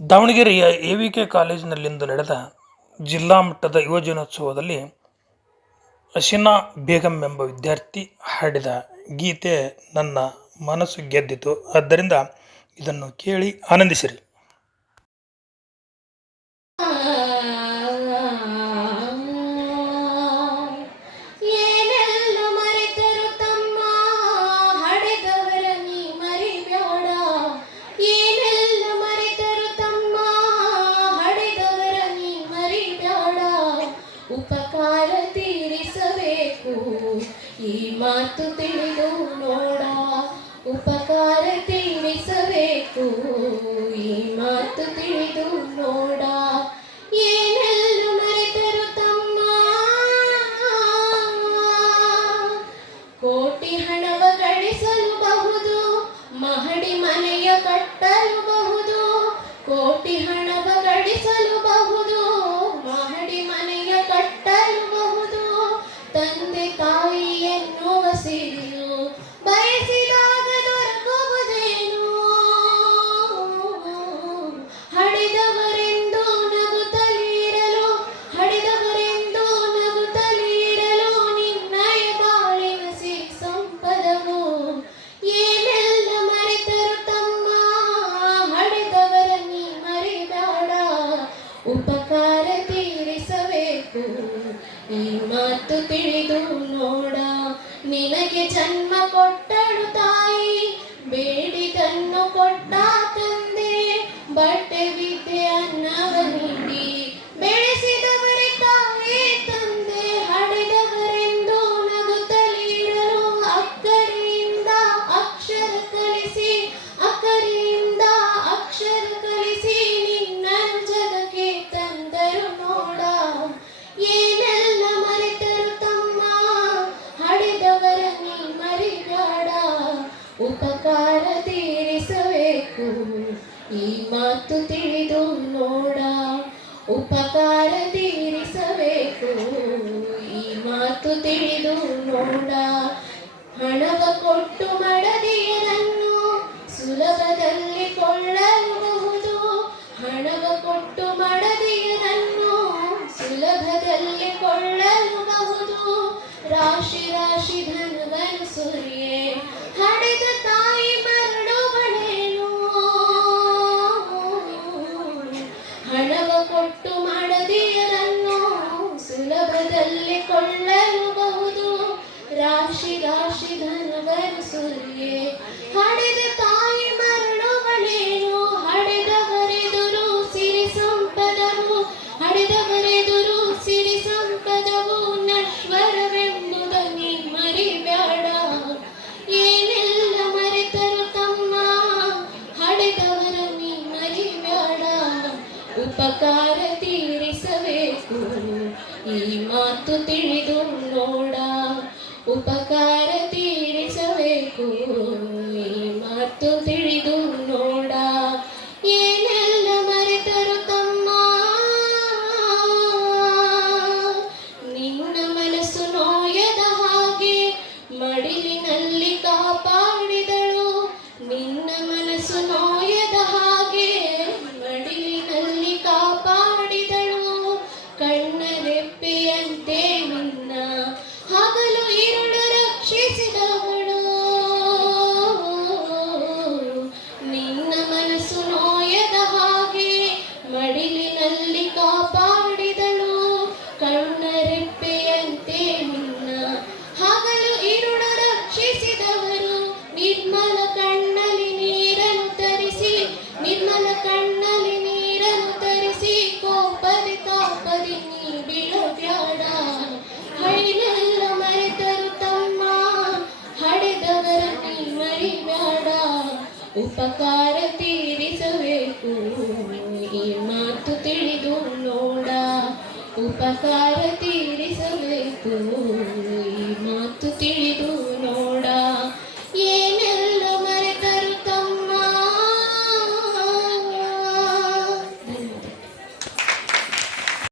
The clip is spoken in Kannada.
ದಾವಣಗೆರೆಯ ಎವಿಕೆ ಕಾಲೇಜಿನಲ್ಲಿಂದು ನಡೆದ ಜಿಲ್ಲಾ ಮಟ್ಟದ ಯುವಜನೋತ್ಸವದಲ್ಲಿ ಹಸೀನಾ ಬೇಗಂ ಎಂಬ ವಿದ್ಯಾರ್ಥಿ ಹಾಡಿದ ಗೀತೆ ನನ್ನ ಮನಸ್ಸು ಗೆದ್ದಿತು. ಆದ್ದರಿಂದ ಇದನ್ನು ಕೇಳಿ ಆನಂದಿಸಿರಿ. ಉಪಕಾರ ತೀರಿಸಬೇಕು ಈ ಮಾತು ತಿಳಿದು ನೋಡ. ಉಪಕಾರ ತೀರಿಸಬೇಕು ಈ ಮಾತು ತಿಳಿದು ನೋಡ. ಏನೆಲ್ಲ ಮರೆತರು ತಮ್ಮ ಕೋಟಿ ಹಣವ ಗಳಿಸಲುಬಹುದು, ಮಹಡಿ ಮನೆಯ ಕಟ್ಟಲುಬಹುದು. ಕೋಟಿ ಹಣವ ಗಳಿಸಲುಬಹುದು, ಮಹಡಿ ಮನೆಯ ಕಟ್ಟಲುಬಹುದು. ತಂದೆ ತಾಯಿ ಎನ್ನುವ ಸಿರಿಯು ಬಯಸಿದಾಗ ದೊರಕುವುದೇನು? ಹಡೆದವರೆಂದು ನಗುತ್ತಲಿರಲು, ಹಡೆದವರೆಂದು ನಗುತ್ತಲಿರಲು ನಿನ್ನಯ ಬಾಳಿನ ಸಿರಿ ಸಂಪದವು. ಏನೆಲ್ಲ ಮರೆತರು ತಮ್ಮ ಹಡೆದವರ ನೀ ಮರಿಬೇಡ. ಉಪಕಾರ ತೀರಿಸಬೇಕು ಈ ಮಾತು ತಿಳಿದು ನೋಡ. ನಿನಗೆ ಜನ್ಮ ಕೊಟ್ಟಳು ತಾಯಿ, ಬೇಡಿದನ್ನು ಕೊಟ್ಟ ತಂದೆ. ಬಟ್ಟೆ ವಿದ್ಯೆ ಅನ್ನವ ನೀಡಿ ಬೆಳೆಸಿದವರೇ ತಾಯಿ ತಂದೆ. ಹಡೆದವರೆಂದು ನಗುತ್ತಲಿರಲು ಅಕ್ಕರಿಯಿಂದ ಅಕ್ಷರ ಕಲಿಸಿ, ಅಕ್ಕರಿಯಿಂದ ಅಕ್ಷರ ಕಲಿಸಿ ನಿನ್ನನ್ನು ಜಗಕ್ಕೆ ತಂದರು ನೋಡ. ಏನೆಲ್ಲ ಮರೆತರು ತಮ್ಮ ಹಡೆದವರ ನೀ ಮರಿಬೇಡ. ಉಪಕಾರ ತೀರಿಸಬೇಕು ಈ ಮಾತು ತಿಳಿದು ನೋಡ. ಉಪಕಾರ ತೀರಿಸಬೇಕು ಈ ಮಾತು ತಿಳಿದು ನೋಡ. ಹಣವ ಕೊಟ್ಟು ಮಡದಿಯರನ್ನು ಸುಲಭದಲ್ಲಿ ಕೊಳ್ಳಬಹುದು. ಹಣವ ಕೊಟ್ಟು ಮಡದಿಯರನ್ನು ಸುಲಭದಲ್ಲಿ ಕೊಳ್ಳಬಹುದು. ರಾಶಿ ರಾಶಿ ಧನವನ್ನು ಸುರಿಯೇ ಹಡೆದ ತಾಯಿ ಮರಳುವಳೇನು? ಹಣವ ಕೊಟ್ಟು ಮಡದಿಯರನ್ನು ಸುಲಭದಲ್ಲಿ ಕೊಳ್ಳಬಹುದು. ರಾಶಿ ರಾಶಿ ಧನವನ್ನು ಸುರಿಯೇ ಹಡೆದ ತಾಯಿ ಮರಳುವಳೇನು? ಹಡೆದವರೆದುರು ಸಿರಿ ಸಂಪದವು, ಹಡೆದವರೆದುರು ಸಿರಿ ಸಂಪದವು ನಶ್ವರವೆಂಬುದನ್ನೇ ಮರಿಬೇಡ. ಏನೆಲ್ಲ ಮರೆತರು ತಮ್ಮ ಹಡೆದವರ ನೀ ಮರಿಬೇಡ. ಉಪಕಾರ ತೀರಿಸಬೇಕು ಈ ಮಾತು ತಿಳಿದು ನೋಡ. ಉಪಕಾರ ತೀರಿಸಬೇಕು ಈ ಮಾತು ತಿಳಿದು ನೋಡ. ಏನೆಲ್ಲ ಮರೆತರು ತಮ್ಮ ನಿನ್ನ ಮನಸ್ಸು ನೋಯದ ಹಾಗೆ ಮಡಿಲಿನಲ್ಲಿ ಕಾಪಾಡಿದಳು. ನಿನ್ನ ಮನಸ್ಸು ನೋಯದ ಹಾಗೆ ಮಡಿಲಿನಲ್ಲಿ ಕಾಪಾಡಿದಳು. ಕಣ್ಣ ರೆಪ್ಪೆಯಂತೆ ನಿನ್ನ ಹಗಲು ഇരുಳು ರಕ್ಷಿಸಿದವಳು. ನಿನ್ನ ಮನಸ್ಸು ನೋಯದ ಹಾಗೆ ಮಡಿಲಿನಲ್ಲಿ ಕಾಪಾಡಿದಳು. ಕಣ್ಣ ರೆಪ್ಪೆಯಂತೆ ನಿನ್ನ ಹಗಲು ഇരുಳು ರಕ್ಷಿಸಿದವರು. ನಿರ್ಮಲ ಕಣ್ಣಲ್ಲಿ ನೀರನ್ನು ತರಿಸಿ, ನಿರ್ಮಲ ಕಣ್ಣಲ್ಲಿ ನೀರನ್ನು ತರಿಸಿ ಕೋಪದಿ ತಾಪದಿ ನೀ ಬೀಳಬ್ಯಾಡ. ಹೈನೆಲ್ಲ ಮರೆತರು ತಮ್ಮ ಹಡೆದವರ ನೀ ಮರಿಬೇಡ. ಉಪಕಾರ ತೀರಿಸಬೇಕು ಈ ಮಾತು ತಿಳಿದು ನೋಡ. ಉಪಕಾರ ತೀರಿಸಬೇಕು ಈ ಮಾತು ತಿಳಿದು